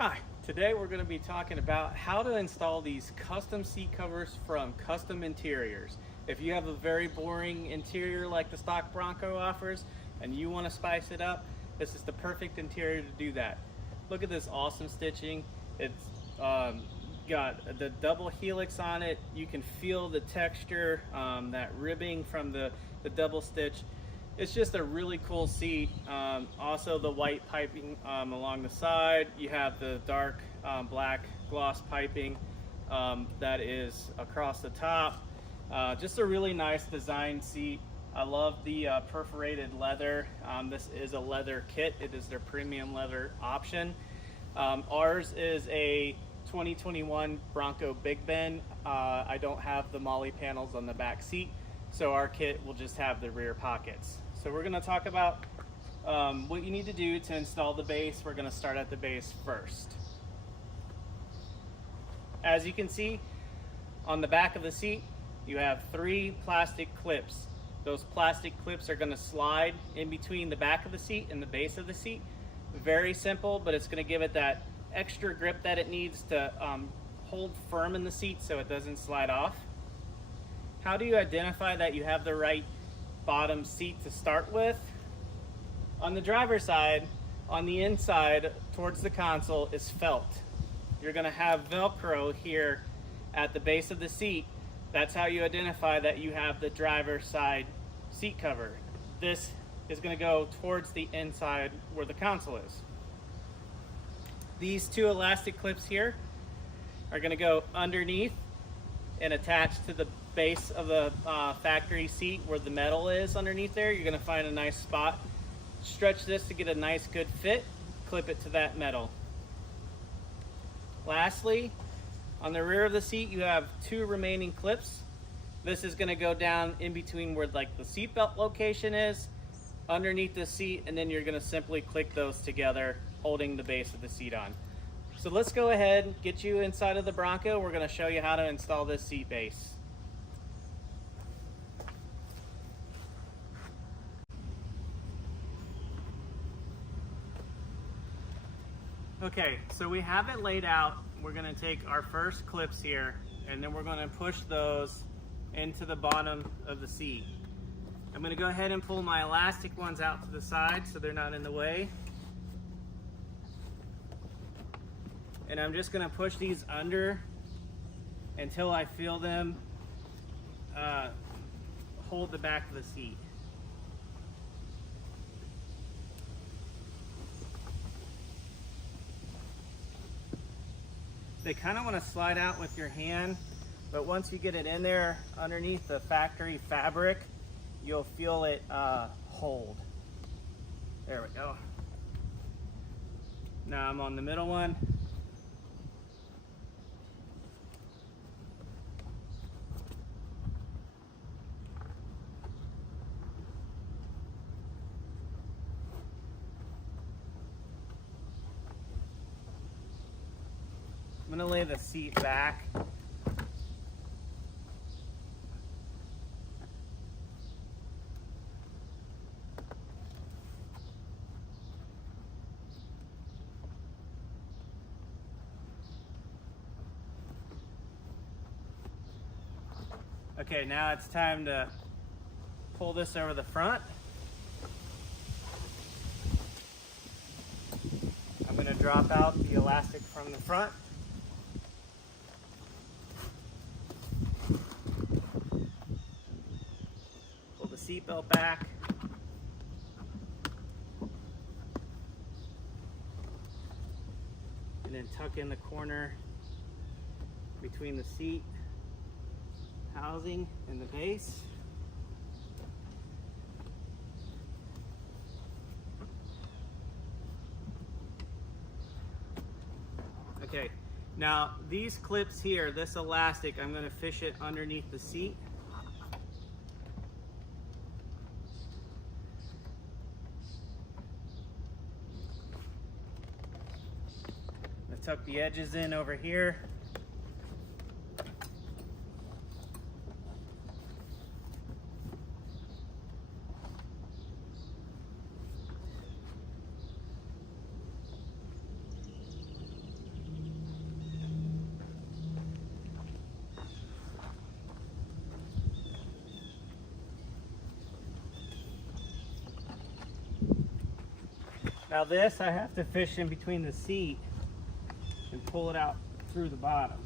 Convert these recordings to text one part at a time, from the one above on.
Hi, today we're going to be talking about how to install these custom seat covers from Kustom Interiors. If you have a very boring interior like the stock Bronco offers and you want to spice it up, this is the perfect interior to do that. Look at this awesome stitching. It's got the double helix on it. You can feel the texture, that ribbing from the double stitch. It's just a really cool seat. Also the white piping along the side. You have the dark black gloss piping that is across the top. Just a really nice design seat. I love the perforated leather. This is a leather kit. It is their premium leather option. Ours is a 2021 Bronco Big Bend. I don't have the Molly panels on the back seat, so our kit will just have the rear pockets. So we're going to talk about what you need to do to install the base. We're going to start at the base first. As you can see, on the back of the seat, you have 3 plastic clips. Those plastic clips are going to slide in between the back of the seat and the base of the seat. Very simple, but it's going to give it that extra grip that it needs to hold firm in the seat so it doesn't slide off. How do you identify that you have the right bottom seat to start with? On the driver's side, on the inside towards the console is felt. You're going to have Velcro here at the base of the seat. That's how you identify that you have the driver's side seat cover. This is going to go towards the inside where the console is. These 2 elastic clips here are going to go underneath and attach to the base of the factory seat where the metal is underneath there. You're going to find a nice spot. Stretch this to get a nice good fit. Clip it to that metal. Lastly, on the rear of the seat, you have 2 remaining clips. This is going to go down in between where like the seat belt location is, underneath the seat, and then you're going to simply click those together, holding the base of the seat on. So let's go ahead and get you inside of the Bronco. We're going to show you how to install this seat base. Okay, so we have it laid out. We're going to take our first clips here, and then we're going to push those into the bottom of the seat. I'm going to go ahead and pull my elastic ones out to the side so they're not in the way. And I'm just going to push these under until I feel them hold the back of the seat. They kind of want to slide out with your hand, but once you get it in there underneath the factory fabric, you'll feel it hold. There we go. Now I'm on the middle one. I'm going to lay the seat back. Okay, now it's time to pull this over the front. I'm going to drop out the elastic from the front. Pull the seat belt back. And then tuck in the corner between the seat housing and the base. Okay, now these clips here, this elastic, I'm going to fish it underneath the seat. I'm going to tuck the edges in over here. Now this, I have to fish in between the seat and pull it out through the bottom.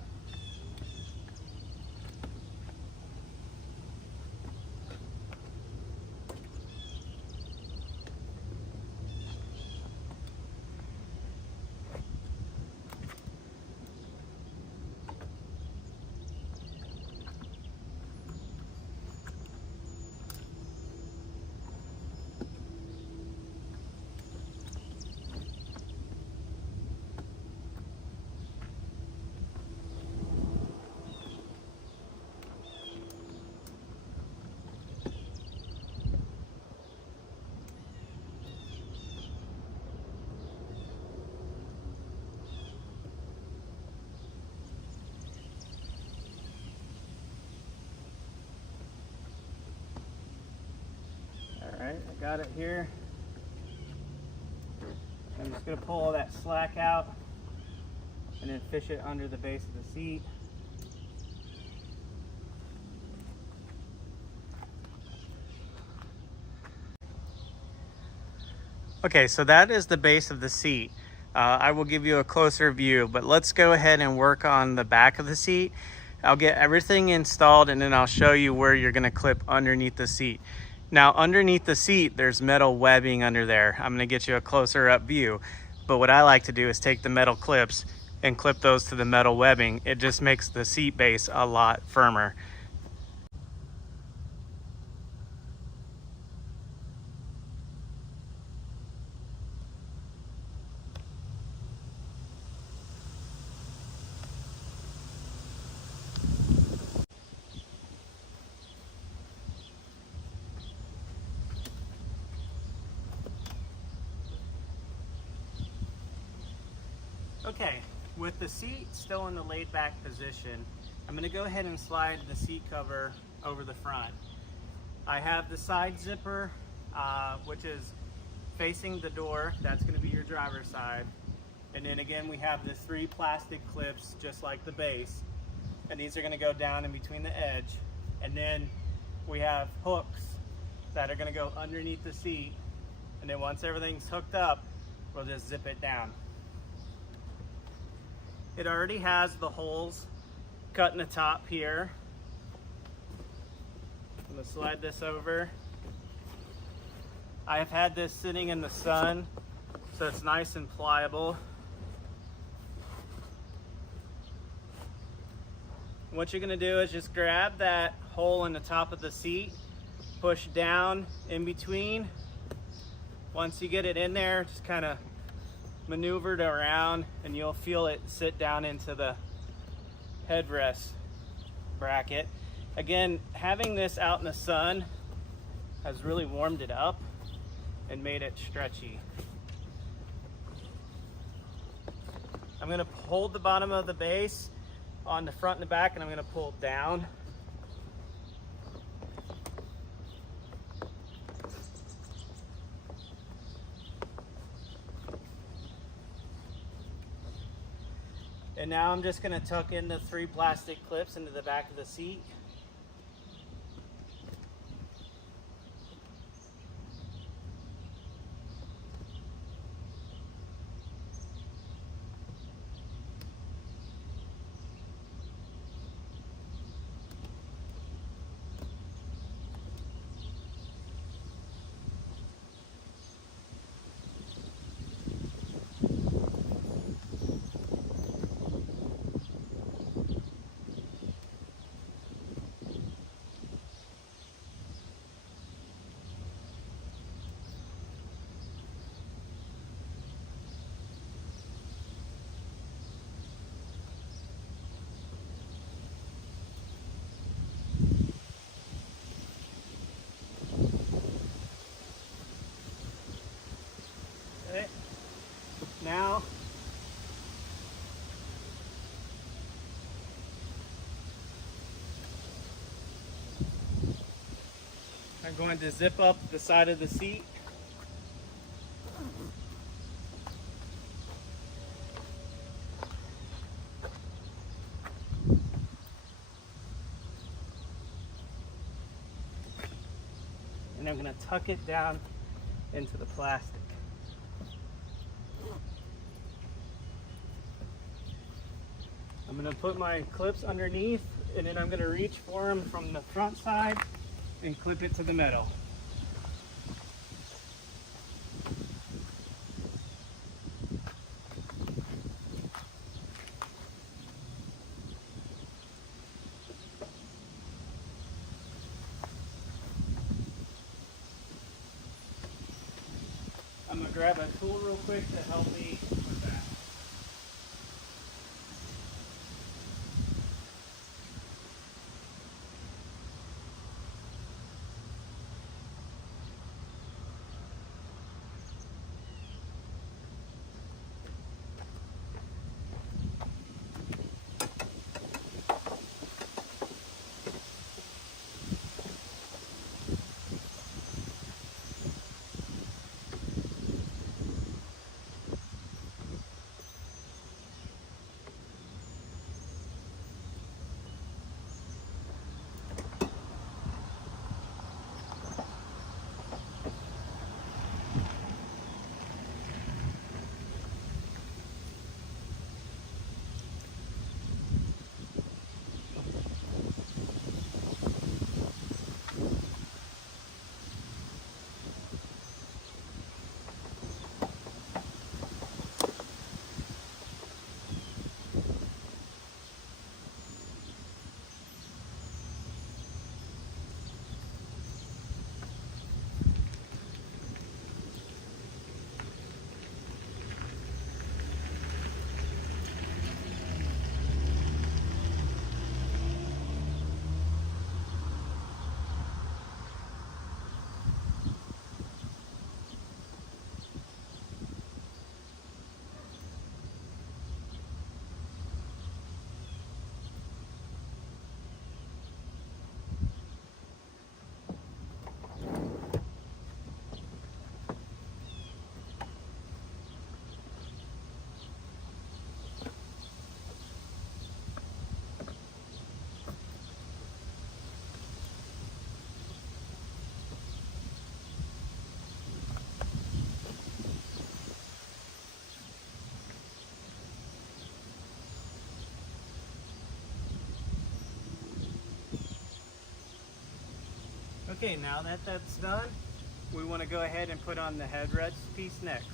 Alright, I got it here. I'm just going to pull all that slack out and then fish it under the base of the seat. Okay, so that is the base of the seat. I will give you a closer view, but let's go ahead and work on the back of the seat. I'll get everything installed and then I'll show you where you're going to clip underneath the seat. Now underneath the seat, there's metal webbing under there. I'm gonna get you a closer up view. But what I like to do is take the metal clips and clip those to the metal webbing. It just makes the seat base a lot firmer. Okay, with the seat still in the laid back position, I'm going to go ahead and slide the seat cover over the front. I have the side zipper, which is facing the door. That's going to be your driver's side. And then again, we have the 3 plastic clips, just like the base. And these are going to go down in between the edge. And then we have hooks that are going to go underneath the seat. And then once everything's hooked up, we'll just zip it down. It already has the holes cut in the top here. I'm going to slide this over. I've had this sitting in the sun, so it's nice and pliable. What you're going to do is just grab that hole in the top of the seat, push down in between. Once you get it in there, just kind of maneuver it around and you'll feel it sit down into the headrest bracket. Again, having this out in the sun has really warmed it up and made it stretchy. I'm going to hold the bottom of the base on the front and the back and I'm going to pull down. And now I'm just going to tuck in the 3 plastic clips into the back of the seat. Okay. Now I'm going to zip up the side of the seat. And I'm going to tuck it down into the plastic. I'm going to put my clips underneath, and then I'm going to reach for them from the front side and clip it to the metal. I'm going to grab a tool real quick to help me with that. Okay, now that that's done, we want to go ahead and put on the headrest piece next.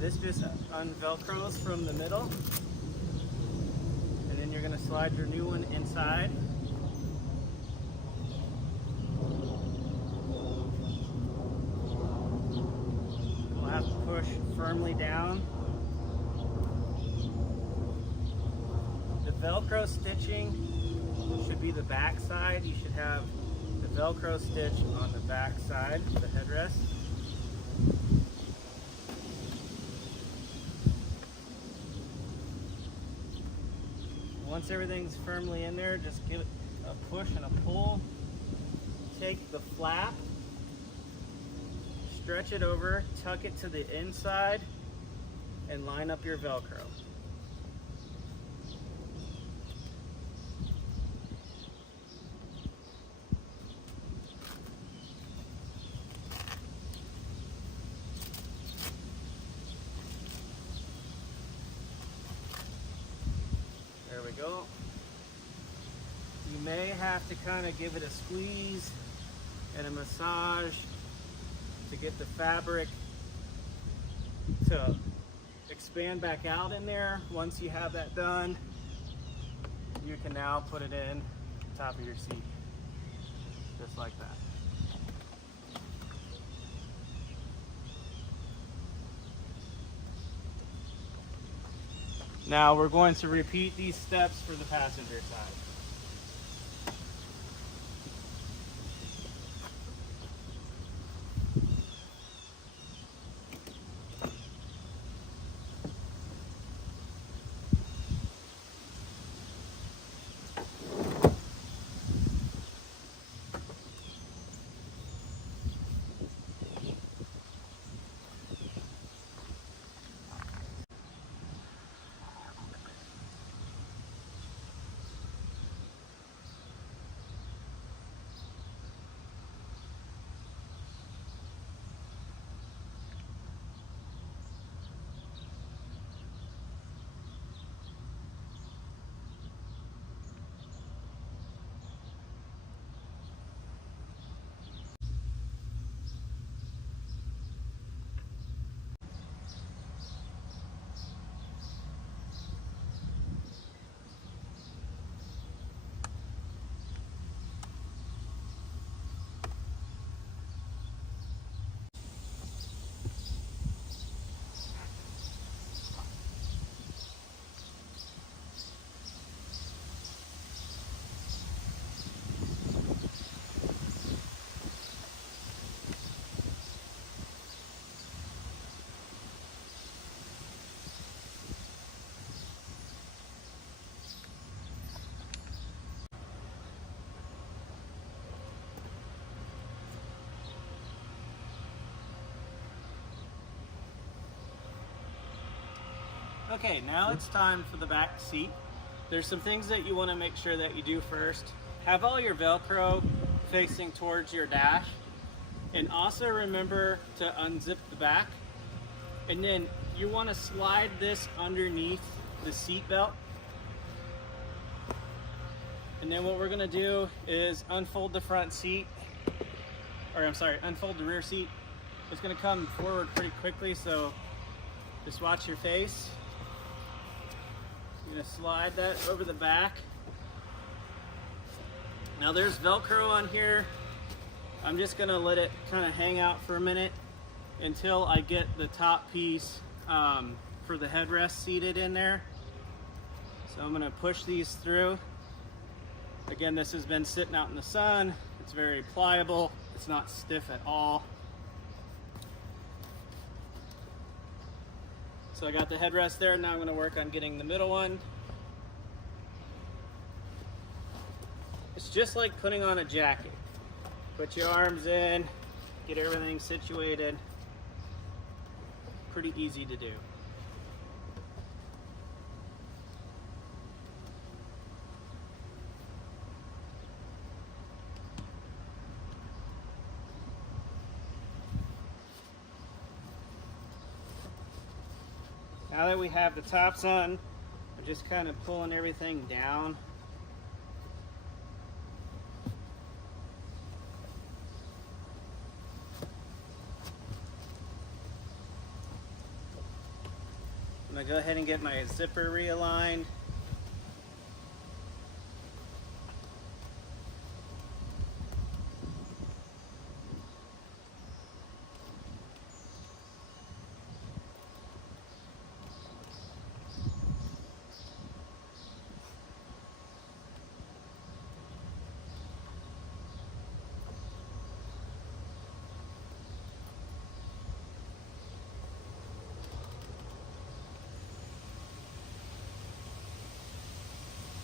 This just unvelcros from the middle, and then you're going to slide your new one inside. We'll have to push firmly down. The Velcro stitching should be the back side. You should have the Velcro stitch on the back side of the headrest. Once everything's firmly in there, just give it a push and a pull. Take the flap, stretch it over, tuck it to the inside, and line up your Velcro. There we go. You may have to kind of give it a squeeze and a massage to get the fabric to expand back out in there. Once you have that done, you can now put it in the top of your seat, just like that. Now we're going to repeat these steps for the passenger side. Okay, now it's time for the back seat. There's some things that you want to make sure that you do first. Have all your Velcro facing towards your dash, and also remember to unzip the back. And then you want to slide this underneath the seat belt. And then what we're going to do is unfold the front seat, or I'm sorry, unfold the rear seat. It's going to come forward pretty quickly, so just watch your face. You're going to slide that over the back. Now there's Velcro on here. I'm just going to let it kind of hang out for a minute until I get the top piece for the headrest seated in there. So I'm going to push these through. Again, this has been sitting out in the sun. It's very pliable. It's not stiff at all. So I got the headrest there. Now I'm going to work on getting the middle one. It's just like putting on a jacket. Put your arms in, get everything situated. Pretty easy to do. Now that we have the tops on, I'm just kind of pulling everything down. I'm going to go ahead and get my zipper realigned.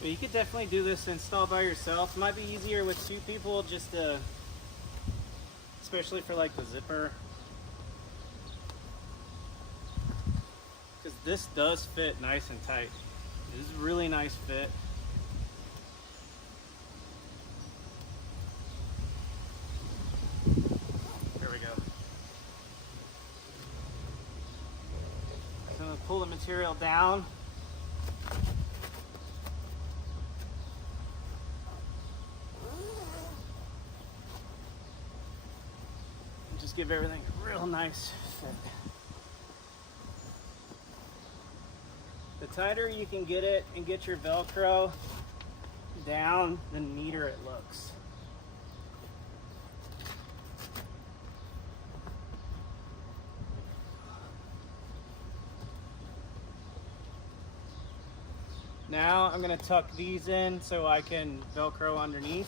But you could definitely do this install by yourself. It might be easier with two people, just especially for like the zipper. Because this does fit nice and tight. This is a really nice fit. There we go. So I'm going to pull the material down. Give everything a real nice fit. The tighter you can get it and get your Velcro down, the neater it looks. Now I'm going to tuck these in so I can Velcro underneath.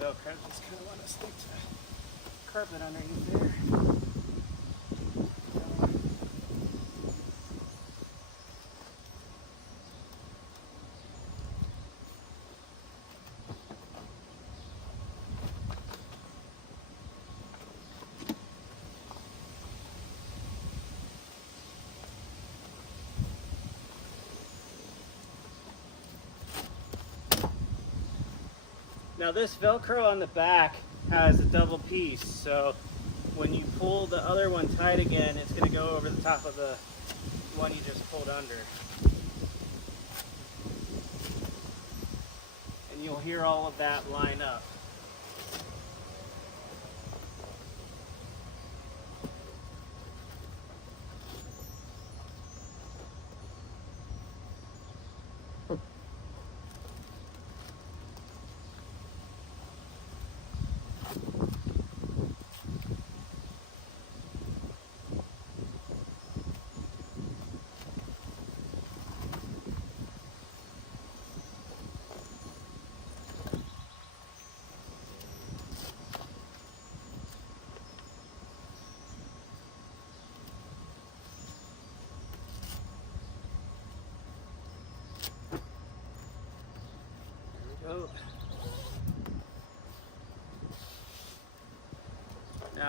Velcro, just kind of want to stick to carpet underneath there. Now this Velcro on the back has a double piece, so when you pull the other one tight again, it's going to go over the top of the one you just pulled under. And you'll hear all of that line up.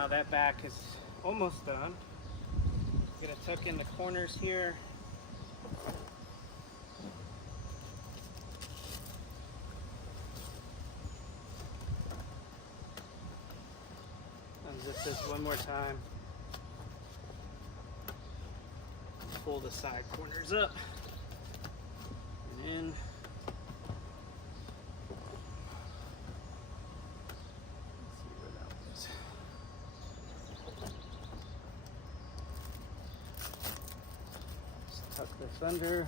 that back is almost done. I'm gonna tuck in the corners here. Unzip this one more time. Pull the side corners up and in. Tuck this under.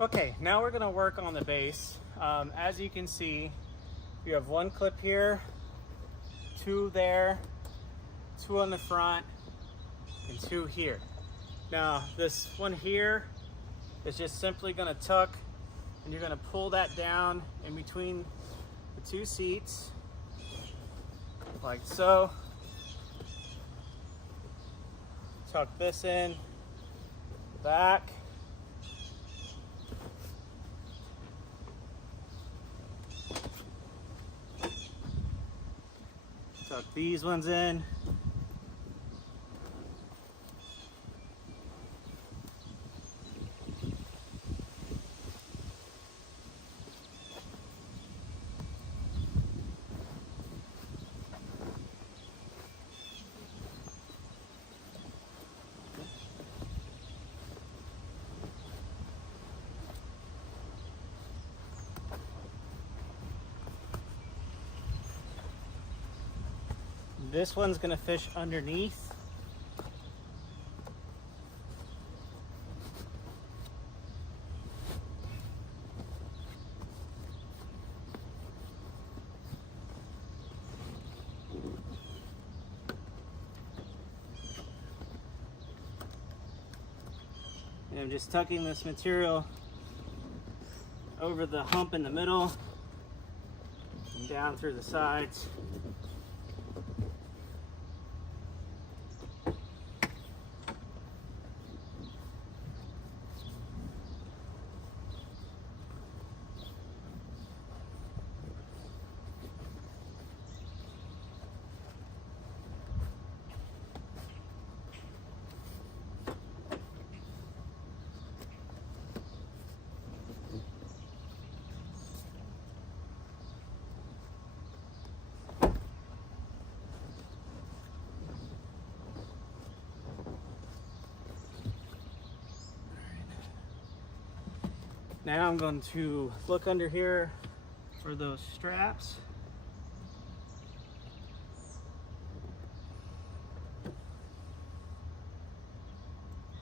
Okay, now we're gonna work on the base. As you can see, you have one clip here, two there, two on the front, and two here. Now, this one here is just simply gonna tuck, and you're gonna pull that down in between the two seats, like so. Tuck this in, back. Tuck these ones in. This one's gonna fish underneath. And I'm just tucking this material over the hump in the middle and down through the sides. Now I'm going to look under here for those straps.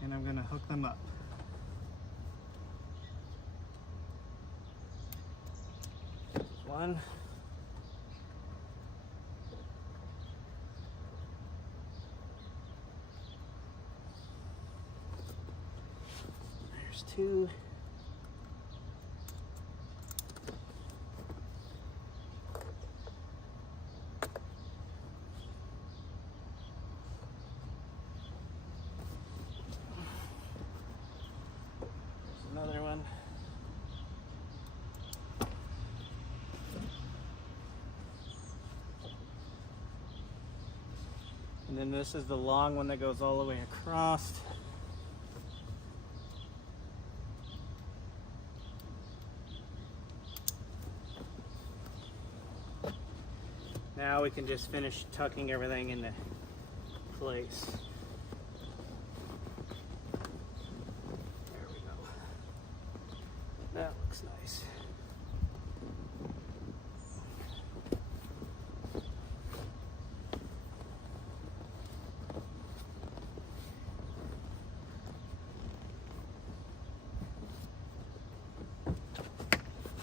And I'm going to hook them up. One. There's two. Another one. And then this is the long one that goes all the way across. Now we can just finish tucking everything into place. There we go. That looks nice.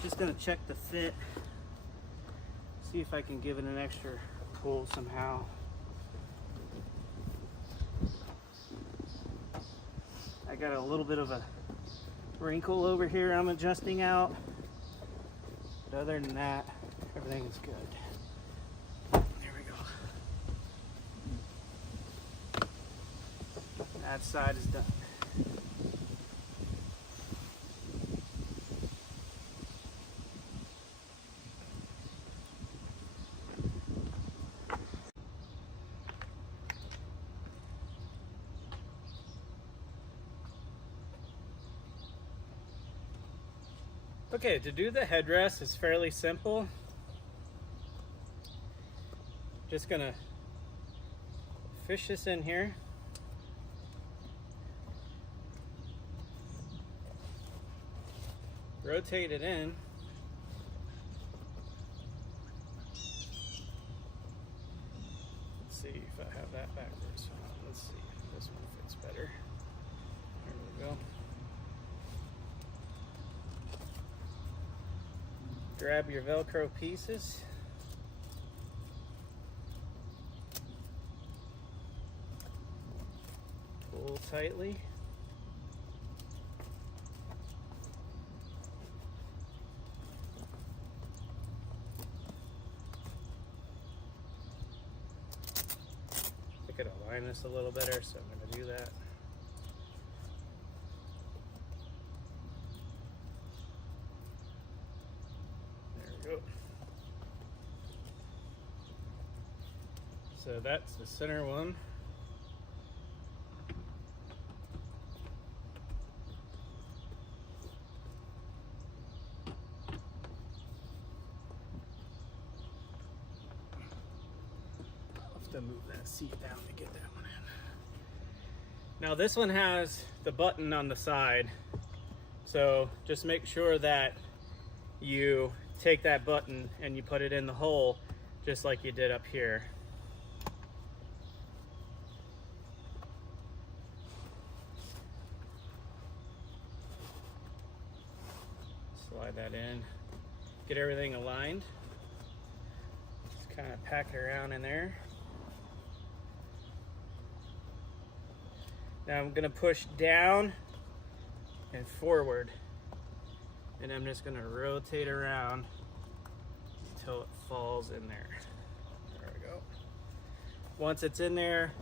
Just gonna check the fit. See if I can give it an extra pull somehow. I got a little bit of a wrinkle over here I'm adjusting out. But other than that, everything is good. There we go. That side is done. Okay, to do the headrest is fairly simple. Just gonna fish this in here. Rotate it in. Let's see if I have that backwards. Let's see if this one fits better. There we go. Grab your Velcro pieces. Pull tightly. I could align this a little better, so I'm going to do that. So that's the center one. I'll have to move that seat down to get that one in. Now this one has the button on the side. So just make sure that you take that button and you put it in the hole just like you did up here. Slide that in, get everything aligned. Just kind of pack it around in there. Now I'm gonna push down and forward, and I'm just gonna rotate around until it falls in there. There we go. Once it's in there,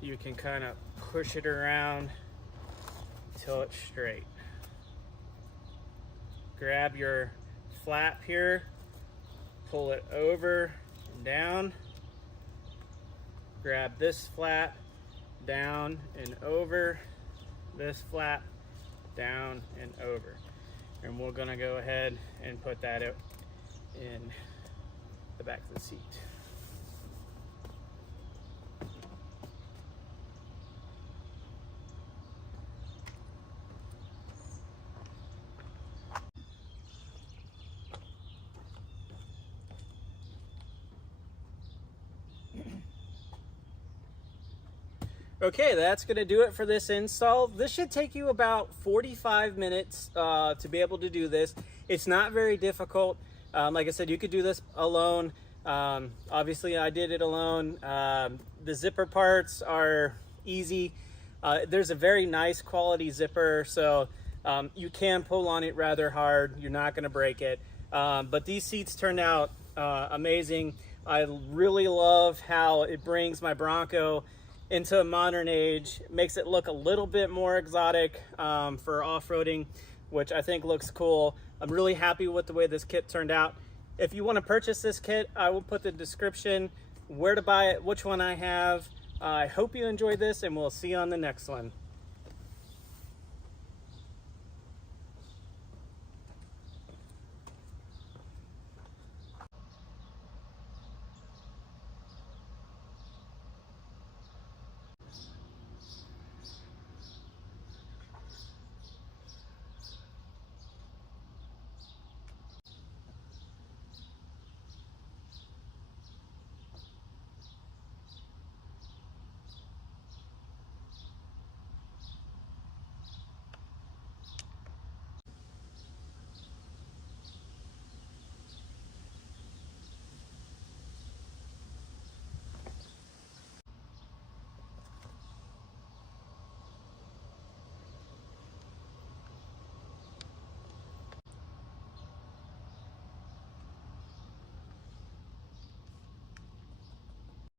you can kind of push it around until it's straight. Grab your flap here, pull it over and down. Grab this flap, down and over, this flap, down and over. And we're gonna go ahead and put that in the back of the seat. Okay, that's gonna do it for this install. This should take you about 45 minutes to be able to do this. It's not very difficult. Like I said, you could do this alone. Obviously, I did it alone. The zipper parts are easy. There's a very nice quality zipper, so you can pull on it rather hard. You're not gonna break it. But these seats turned out amazing. I really love how it brings my Bronco into a modern age, makes it look a little bit more exotic for off-roading, which I think looks cool. I'm really happy with the way this kit turned out. If you want to purchase this kit, I will put the description where to buy it, which one I have. I hope you enjoyed this, and we'll see you on the next one.